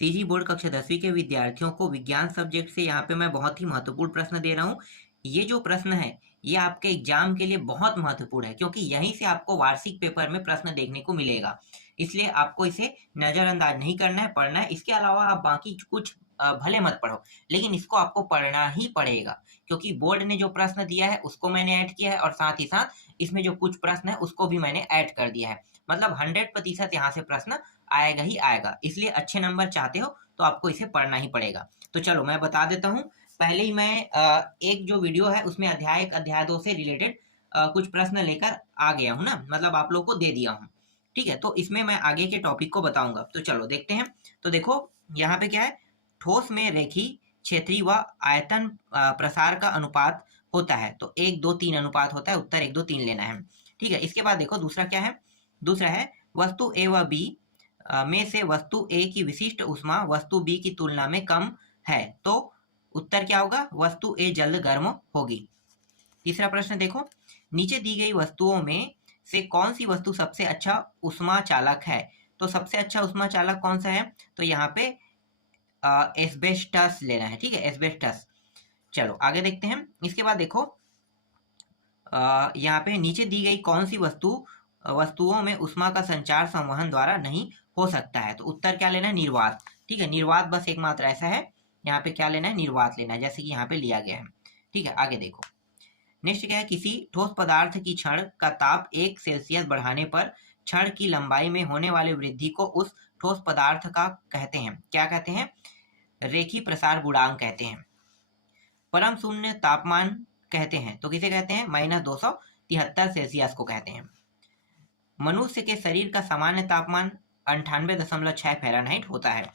CG board कक्षा 10वीं के विद्यार्थियों को विज्ञान सब्जेक्ट से यहाँ पे मैं बहुत ही महत्वपूर्ण प्रश्न दे रहा हूँ। ये जो प्रश्न है ये आपके एग्जाम के लिए बहुत महत्वपूर्ण है, क्योंकि यहीं से आपको वार्षिक पेपर में प्रश्न देखने को मिलेगा। इसलिए आपको इसे नजरअंदाज नहीं करना है, पढ़ना है। इसके अलावा आप बाकी कुछ भले मत पढ़ो, लेकिन इसको आपको पढ़ना ही पड़ेगा, क्योंकि बोर्ड ने जो प्रश्न दिया है उसको मैंने ऐड किया है और साथ ही साथ इसमें जो कुछ प्रश्न है उसको भी मैंने ऐड कर दिया है। मतलब 100% यहाँ से प्रश्न आएगा ही आएगा। इसलिए अच्छे नंबर चाहते हो तो आपको इसे पढ़ना ही पड़ेगा। तो चलो मैं बता देता हूँ। पहले ही मैं एक जो वीडियो है उसमें अध्याय 1 अध्याय 2 से रिलेटेड कुछ प्रश्न लेकर आ गया हूँ ना, मतलब आप लोग को दे दिया हूँ। ठीक है, तो इसमें मैं आगे के टॉपिक को बताऊंगा। तो चलो देखते हैं। तो देखो यहाँ पे क्या है, ठोस में रेखी क्षेत्रीय व आयतन प्रसार का अनुपात होता है। तो 1:2:3 अनुपात होता है। उत्तर 1:2:3 लेना है। ठीक है, इसके बाद देखो दूसरा क्या है। दूसरा है वस्तु ए व बी में से वस्तु ए की विशिष्ट ऊष्मा वस्तु बी की तुलना में कम है, तो उत्तर क्या होगा, वस्तु ए जल्द गर्म होगी। तीसरा प्रश्न देखो, नीचे दी गई वस्तुओं में से कौन सी वस्तु सबसे अच्छा ऊष्मा चालक है। तो सबसे अच्छा ऊष्मा चालक कौन सा है, तो यहाँ पे एस्बेस्टस लेना है। ठीक है, एस्बेस्टस। चलो आगे देखते हैं। इसके बाद देखो यहाँ पे नीचे दी गई कौन सी वस्तुओं में ऊष्मा का संचार संवहन द्वारा नहीं हो सकता है। तो उत्तर क्या लेना है, निर्वात। ठीक है, निर्वात बस एकमात्र ऐसा है। यहाँ पे क्या लेना है, निर्वात लेना है, जैसे कि यहाँ पे लिया गया है। ठीक है, आगे देखो। नेक्स्ट क्या है, किसी ठोस पदार्थ की क्षण का ताप 1 सेल्सियस बढ़ाने पर क्षण की लंबाई में होने वाली वृद्धि को उस ठोस पदार्थ का कहते हैं, क्या कहते हैं, रेखी प्रसार गुणांक कहते हैं। परम शून्य तापमान कहते हैं, तो किसे कहते हैं, -273 सेल्सियस को कहते हैं। मनुष्य के शरीर का सामान्य तापमान 98.6 फ़ारेनहाइट होता है।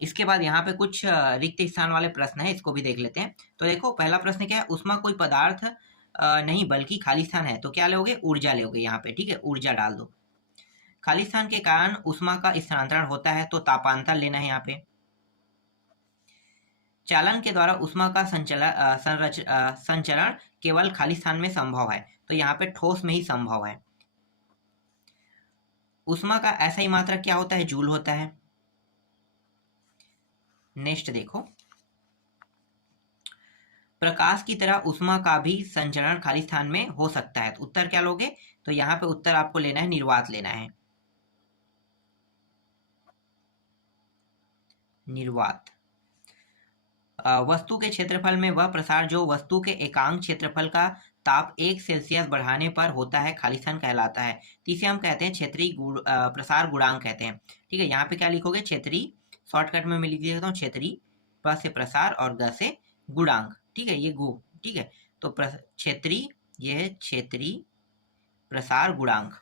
इसके बाद यहाँ पे कुछ रिक्त स्थान वाले प्रश्न है, इसको भी देख लेते हैं। तो देखो पहला प्रश्न क्या है, ऊष्मा कोई पदार्थ नहीं बल्कि खाली स्थान है, तो क्या लोगे, ऊर्जा लोगे यहाँ पे। ठीक है, ऊर्जा डाल दो। खाली स्थान के कारण ऊष्मा का स्थानांतरण होता है, तो तापांतर लेना है यहाँ पे। चालन के द्वारा ऊष्मा का संचरण केवल खाली स्थान में संभव है, तो यहाँ पे ठोस में ही संभव है। ऊष्मा का SI मात्रक क्या होता है, जूल होता है। नेक्स्ट देखो, प्रकाश की तरह ऊष्मा का भी संचरण खाली स्थान में हो सकता है, तो उत्तर क्या लोगे, तो यहाँ पे उत्तर आपको लेना है, निर्वात लेना है, निर्वात। वस्तु के क्षेत्रफल में वह प्रसार जो वस्तु के एकांक क्षेत्रफल का ताप 1 सेल्सियस बढ़ाने पर होता है खाली स्थान कहलाता है। तो इसे हम कहते हैं क्षेत्रीय प्रसार गुणांक कहते हैं। ठीक है, यहाँ पे क्या लिखोगे, क्षेत्रीय, शॉर्टकट में मैं लिख देता हूँ क्षेत्रीय, प से प्रसार और ग से गुणांक। ठीक है, ये गु। ठीक है, तो क्षेत्रीय, ये है क्षेत्रीय प्रसार गुणांक।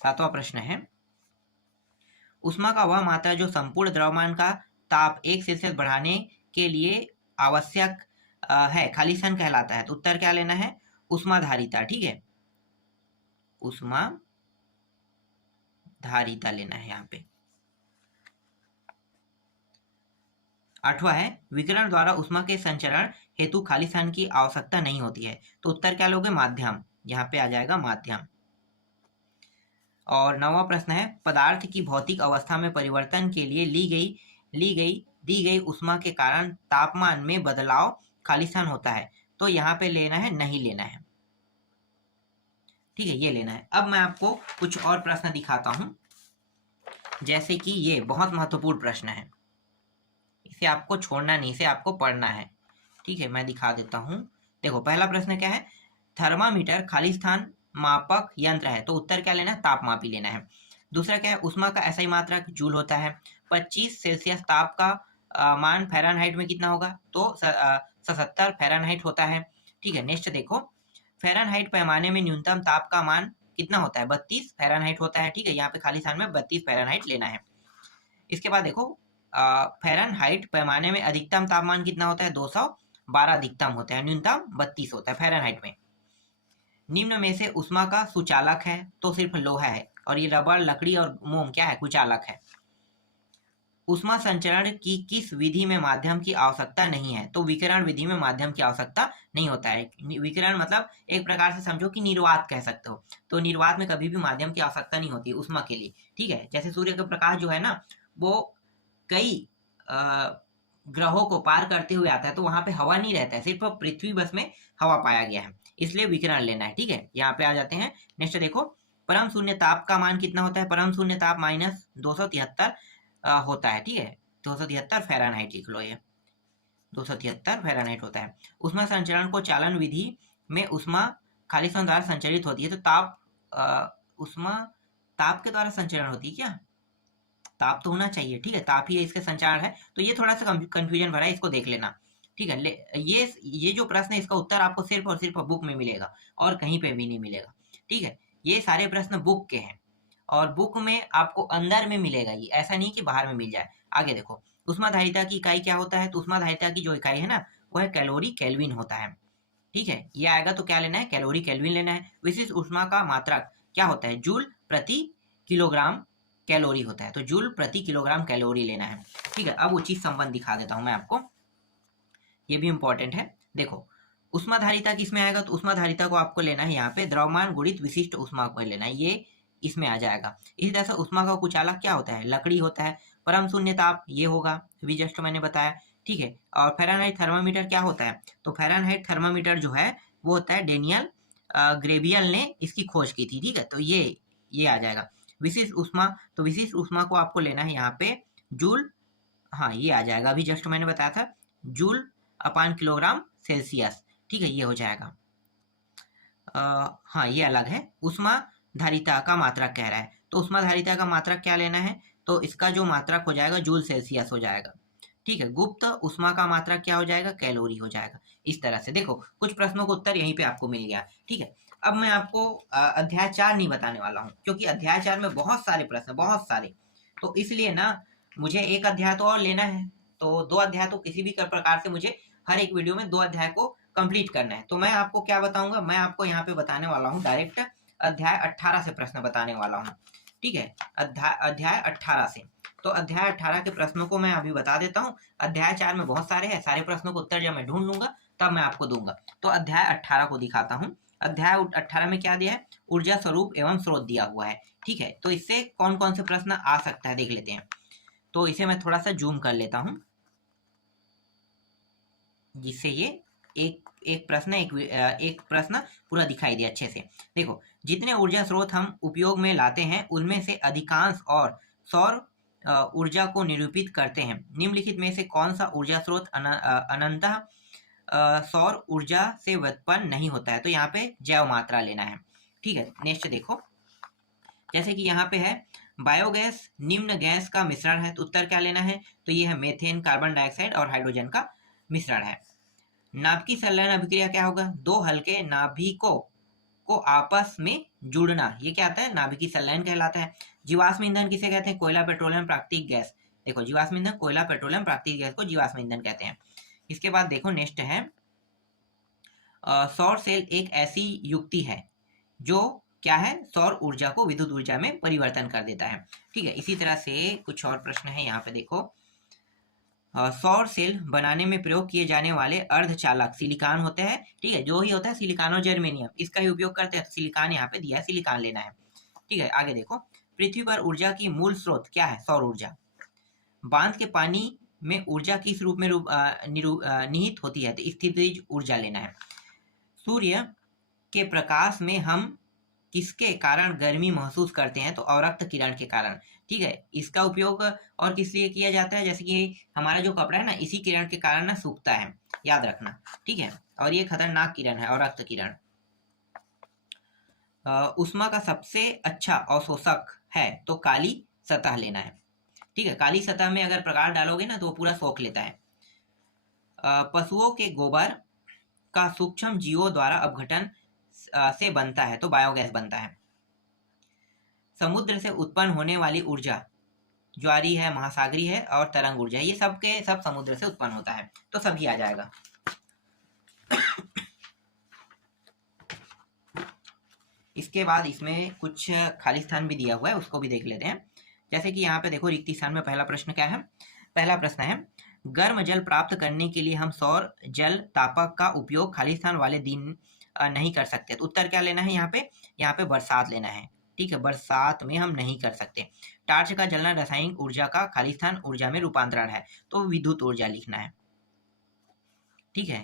सातवां प्रश्न है, ऊष्मा का वह मात्रा जो संपूर्ण द्रव्यमान का ताप 1 सेल्सियस बढ़ाने के लिए आवश्यक है खाली स्थान कहलाता है, तो उत्तर क्या लेना है, ऊष्माधारिता। ठीक है, ऊष्माधारिता लेना है यहाँ पे। आठवां है, विकिरण द्वारा ऊष्मा के संचरण हेतु खाली स्थान की आवश्यकता नहीं होती है, तो उत्तर क्या लोगे, माध्यम। यहाँ पे आ जाएगा माध्यम। और नौवां प्रश्न है, पदार्थ की भौतिक अवस्था में परिवर्तन के लिए दी गई ऊष्मा के कारण तापमान में बदलाव खाली स्थान होता है, तो यहाँ पे लेना है, नहीं लेना है। ठीक है, ये लेना है। अब मैं आपको कुछ और प्रश्न दिखाता हूं, जैसे कि ये बहुत महत्वपूर्ण प्रश्न है, इसे आपको छोड़ना नहीं, इसे आपको पढ़ना है। ठीक है, मैं दिखा देता हूं। देखो पहला प्रश्न क्या है, थर्मामीटर खाली स्थान मापक यंत्र है, तो उत्तर क्या लेना है, तापमापी लेना है। दूसरा क्या है, ऊष्मा का SI मात्रक जूल होता है। 25 सेल्सियस ताप का मान फ़ारेनहाइट में कितना होगा, तो 77 फ़ारेनहाइट होता है। ठीक है, नेक्स्ट देखो, फ़ारेनहाइट पैमाने में न्यूनतम ताप का मान कितना होता है, 32 फ़ारेनहाइट होता है। ठीक है, यहाँ पे खाली स्थान में 32 फ़ारेनहाइट लेना है। इसके बाद देखो, फ़ारेनहाइट पैमाने में अधिकतम तापमान कितना होता है, 212 अधिकतम होता है, न्यूनतम 32 होता है फ़ारेनहाइट में। निम्न में से ऊष्मा का सुचालक है, तो सिर्फ लोहा है, और ये रबर, लकड़ी और मोम क्या है, कुचालक है। ऊष्मा संचरण की किस विधि में माध्यम की आवश्यकता नहीं है? तो विकिरण विधि में माध्यम की आवश्यकता नहीं होता है। विकिरण मतलब एक प्रकार से समझो कि निर्वात कह सकते हो। तो निर्वात में कभी भी माध्यम की आवश्यकता नहीं होती ऊष्मा के लिए, ठीक है। जैसे सूर्य का प्रकाश जो है ना, वो कई ग्रहों को पार करते हुए आता है, तो वहां पे हवा नहीं रहता है, सिर्फ पृथ्वी बस में हवा पाया गया है, इसलिए विकिरण लेना है, ठीक है। यहाँ पे आ जाते हैं। नेक्स्ट देखो, परम शून्य ताप का मान कितना होता है? परम शून्य ताप -273 होता है, ठीक है। 273 फ़ारेनहाइट लिख लो, ये 273 फ़ारेनहाइट होता है। ऊष्मा संचरण को चालन विधि में ऊष्मा खालिस्तान द्वारा संचरित होती है, तो ऊष्मा ताप के द्वारा संचरण होती है क्या? ताप तो होना चाहिए, ठीक है, ताप ही इसका संचार है। तो ये थोड़ा सा कंफ्यूजन भरा है, इसको देख लेना, ठीक है। ये जो प्रश्न है, इसका उत्तर आपको सिर्फ और सिर्फ बुक में मिलेगा और कहीं पे भी नहीं मिलेगा, ठीक है। ये सारे प्रश्न बुक के हैं और बुक में आपको अंदर में मिलेगा, ये ऐसा नहीं कि बाहर में मिल जाए। आगे देखो, ऊष्माधारिता की इकाई क्या होता है? तो ऊष्माधारिता की जो इकाई है ना, वो है कैलोरी केल्विन होता है, ठीक है। ये आएगा तो क्या लेना है? कैलोरी केल्विन लेना है। विशिष्ट ऊष्मा का मात्रक क्या होता है? जूल प्रति किलोग्राम कैलोरी होता है, तो जूल प्रति किलोग्राम कैलोरी लेना है, ठीक है। अब उचित संबंध दिखा देता हूं मैं आपको, ये भी इंपॉर्टेंट है। देखो, ऊष्माधारिता किसमें आएगा? तो ऊष्माधारिता को आपको लेना है यहाँ पे द्रव्यमान गुणित विशिष्ट ऊष्मा को लेना है, ये इसमें आ जाएगा। इसी तरह से ऊष्मा का कुचालक क्या होता है? लकड़ी होता है। परम शून्य ताप ये होगा, अभी जस्ट मैंने बताया, ठीक है। और फ़ारेनहाइट थर्मामीटर क्या होता है? तो फ़ारेनहाइट थर्मामीटर जो है वो होता है डेनियल ग्रेबियल ने इसकी खोज की थी, ठीक है। तो ये आ जाएगा। विशिष्ट ऊष्मा, तो विशिष्ट ऊष्मा को आपको लेना है यहाँ पे जूल, हाँ ये आ जाएगा, अभी जस्ट मैंने बताया था, जूल अपान किलोग्राम सेल्सियस, ठीक है, ये हो जाएगा। हाँ ये अलग है। ऊष्मा धारिता का मात्रक कह रहा है, तो ऊष्मा धारिता का मात्रक क्या लेना है? तो इसका जो मात्रक हो जाएगा जूल सेल्सियस हो जाएगा, ठीक है। गुप्त ऊष्मा का मात्रक क्या हो जाएगा? कैलोरी हो जाएगा। इस तरह से देखो, कुछ प्रश्नों का उत्तर यहीं पे आपको मिल गया, ठीक है। अब मैं आपको अध्याय 4 नहीं बताने वाला हूँ, क्योंकि अध्याय 4 में बहुत सारे प्रश्न, बहुत सारे, तो इसलिए ना मुझे एक अध्याय तो और लेना है, तो 2 अध्याय तो किसी भी प्रकार से मुझे हर एक वीडियो में 2 अध्याय को कंप्लीट करना है। तो मैं आपको क्या बताऊंगा? मैं आपको यहाँ पे बताने वाला हूँ डायरेक्ट अध्याय 18 से प्रश्न बताने वाला हूँ, ठीक है। अध्याय 18 से, तो अध्याय 18 के प्रश्नों को मैं अभी बता देता हूँ। अध्याय 4 में बहुत सारे हैं, सारे प्रश्नों को उत्तर जब मैं ढूंढ लूंगा तब मैं आपको दूंगा। तो अध्याय 18 को दिखाता हूँ। अध्याय 18 में क्या दिया है? ऊर्जा स्वरूप एवं स्रोत दिया हुआ है, ठीक है। तो इससे कौन कौन से प्रश्न आ सकता है देख लेते हैं। तो इसे मैं थोड़ा सा जूम कर लेता हूँ, जिससे ये एक प्रश्न पूरा दिखाई दे अच्छे से। देखो, जितने ऊर्जा स्रोत हम उपयोग में लाते हैं उनमें से अधिकांश और सौर ऊर्जा को निरूपित करते हैं। निम्नलिखित में से कौन सा ऊर्जा स्रोत अनंतः सौर ऊर्जा से व्युत्पन्न नहीं होता है? तो यहाँ पे जैव मात्रा लेना है, ठीक है। नेक्स्ट देखो, जैसे कि यहाँ पे है बायोगैस निम्न गैस का मिश्रण है, तो उत्तर क्या लेना है? तो ये है मेथेन, कार्बन डाइऑक्साइड और हाइड्रोजन का मिश्रण है। नाभिकीय संलयन अभिक्रिया क्या होगा? दो हल्के नाभिकों को आपस में जुड़ना, ये क्या आता है? नाभिकीय संलयन कहलाता है। जीवाश्म ईंधन किसे कहते हैं? कोयला, पेट्रोलियम, प्राकृतिक गैस। देखो, जीवाश्म ईंधन, कोयला, पेट्रोलियम, प्राकृतिक गैस को जीवाश्म ईंधन कहते हैं। इसके बाद देखो नेक्स्ट है सौर सेल एक ऐसी युक्ति है जो क्या है? सौर ऊर्जा को विद्युत ऊर्जा में परिवर्तन कर देता है, ठीक है। इसी तरह से कुछ और प्रश्न है यहाँ पे देखो, सौर सेल बनाने में प्रयोग किए जाने वाले अर्धचालक सिलिकॉन होते हैं, ठीक है। जो ही होता है सिलिकॉन और जर्मेनियम, इसका ही उपयोग करते हैं। तो सिलिकॉन यहाँ पे दिया है, सिलिकॉन लेना है, ठीक है। आगे देखो, पृथ्वी पर ऊर्जा की मूल स्रोत क्या है? सौर ऊर्जा। बांध के पानी में ऊर्जा किस रूप में निहित होती है? तो स्थितिज ऊर्जा लेना है। सूर्य के प्रकाश में हम किसके कारण गर्मी महसूस करते हैं? तो अवरक्त किरण के कारण, ठीक है। इसका उपयोग और किस लिए किया जाता है? जैसे कि हमारा जो कपड़ा है ना, इसी किरण के कारण ना सूखता है, याद रखना, ठीक है। और ये खतरनाक किरण है, अवरक्त किरण। ऊष्मा का सबसे अच्छा अवशोषक है, तो काली सतह लेना है, ठीक है। काली सतह में अगर प्रकाश डालोगे ना तो वो पूरा सोख लेता है। पशुओं के गोबर का सूक्ष्म जीवों द्वारा अपघटन से बनता है, तो बायोगैस बनता है। समुद्र से उत्पन्न होने वाली ऊर्जा ज्वारी है, महासागरी है और तरंग ऊर्जा, ये सब के सब समुद्र से उत्पन्न होता है, तो सभी आ जाएगा। इसके बाद इसमें कुछ खाली स्थान भी दिया हुआ है, उसको भी देख लेते हैं। जैसे कि यहाँ पे देखो रिक्ति स्थान में पहला प्रश्न क्या है, पहला प्रश्न है गर्म जल प्राप्त करने के लिए हम सौर जल तापक का उपयोग खाली स्थान वाले दिन नहीं कर सकते। तो उत्तर क्या लेना है यहाँ पे बरसात लेना है। ठीक है, बरसात में हम नहीं कर सकते। टार्च का जलना रासायनिक ऊर्जा का खाली स्थान ऊर्जा में रूपांतरण है, तो विद्युत ऊर्जा लिखना है। ठीक है,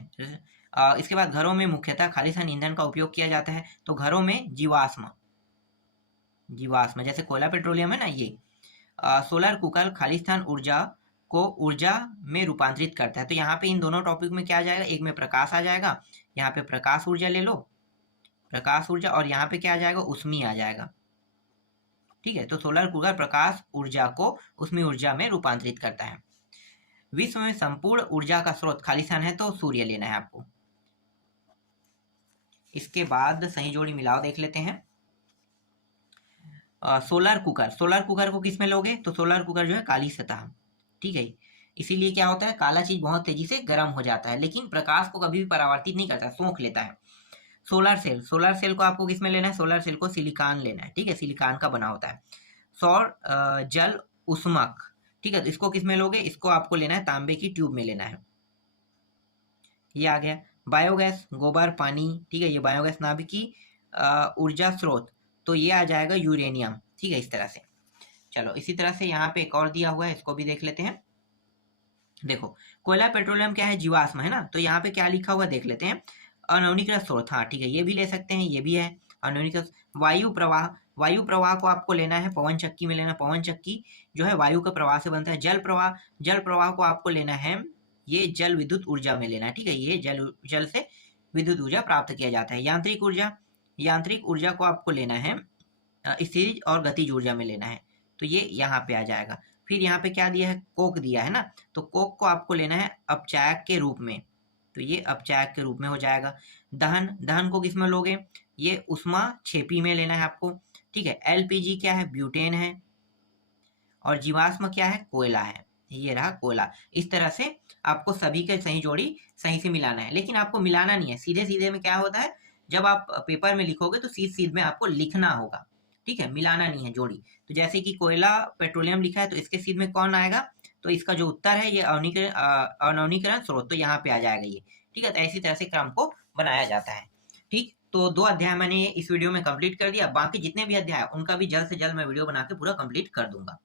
इसके बाद घरों में मुख्यतः खालिस्तान ईंधन का उपयोग किया जाता है। तो घरों में जीवाश्म जैसे कोयला पेट्रोलियम है ना, ये सोलर कुकर खालिस्तान ऊर्जा को ऊर्जा में रूपांतरित करता है। तो यहाँ पे इन दोनों टॉपिक में क्या आ जाएगा, एक में प्रकाश आ जाएगा, यहाँ पे प्रकाश ऊर्जा ले लो, प्रकाश ऊर्जा, और यहाँ पे क्या आ जाएगा, उष्मीय आ जाएगा। ठीक है, तो सोलर कुकर प्रकाश ऊर्जा को उष्मीय ऊर्जा में रूपांतरित करता है। विश्व में संपूर्ण ऊर्जा का स्रोत खालिस्तान है, तो सूर्य लेना है आपको। इसके बाद सही जोड़ी मिलाओ देख लेते हैं। सोलर कुकर को किस में लोगे, तो सोलर कुकर जो है काली सतह। ठीक है, इसीलिए क्या होता है, काला चीज बहुत तेजी से गर्म हो जाता है, लेकिन प्रकाश को कभी भी परावर्तित नहीं करता, सोख लेता है। सोलर सेल को आपको किस में लेना है, सोलर सेल को सिलिकॉन लेना है। ठीक है, सिलिकॉन का बना होता है। सौर जल उष्मक, ठीक है, तो इसको किस में लोगे, इसको आपको लेना है तांबे की ट्यूब में लेना है। ये आ गया। बायोगैस, गोबर, पानी, ठीक है, ये बायोगैस नाभिकी ऊर्जा स्रोत, तो ये आ जाएगा यूरेनियम। ठीक है, इस तरह से। चलो, इसी तरह से यहाँ पे एक और दिया हुआ है, इसको भी देख लेते हैं। देखो, कोयला पेट्रोलियम क्या है, जीवाश्म है ना, तो यहाँ पे क्या लिखा हुआ देख लेते हैं, अनवनीकृत स्रोत। हाँ ठीक है, ये भी ले सकते हैं, ये भी है अनवनीकृत। वायु प्रवाह को आपको लेना है पवन चक्की में लेना। पवन चक्की जो है वायु के प्रवाह से बनता है। जल प्रवाह को आपको लेना है, ये जल विद्युत ऊर्जा में लेना है। ठीक है, ये जल से विद्युत ऊर्जा प्राप्त किया जाता है। यांत्रिक ऊर्जा को आपको लेना है स्थिर और गतिज ऊर्जा में लेना है, तो ये यहाँ पे आ जाएगा। फिर यहाँ पे क्या दिया है, कोक दिया है ना, तो कोक को आपको लेना है अपचायक के रूप में, तो ये अपचायक के रूप में हो जाएगा। दहन को किस में लोगे, ये उष्मा छेपी में लेना है आपको। ठीक है, एलपीजी क्या है, ब्यूटेन है, और जीवाश्म क्या है, कोयला है। ये रहा कोयला। इस तरह से आपको सभी के सही जोड़ी सही से मिलाना है, लेकिन आपको मिलाना नहीं है, सीधे सीधे में क्या होता है, जब आप पेपर में लिखोगे तो सीध में आपको लिखना होगा। ठीक है, मिलाना नहीं है जोड़ी। तो जैसे कि कोयला पेट्रोलियम लिखा है, तो इसके सीध में कौन आएगा, तो इसका जो उत्तर है ये अनवनीकरण स्रोत, तो यहाँ पे आ जाएगा ये। ठीक है, तो ऐसी तरह से क्रम को बनाया जाता है। ठीक, तो 2 अध्याय मैंने इस वीडियो में कंप्लीट कर दिया। बाकी जितने भी अध्याय उनका भी जल्द से जल्द मैं वीडियो बना के पूरा कंप्लीट कर दूंगा।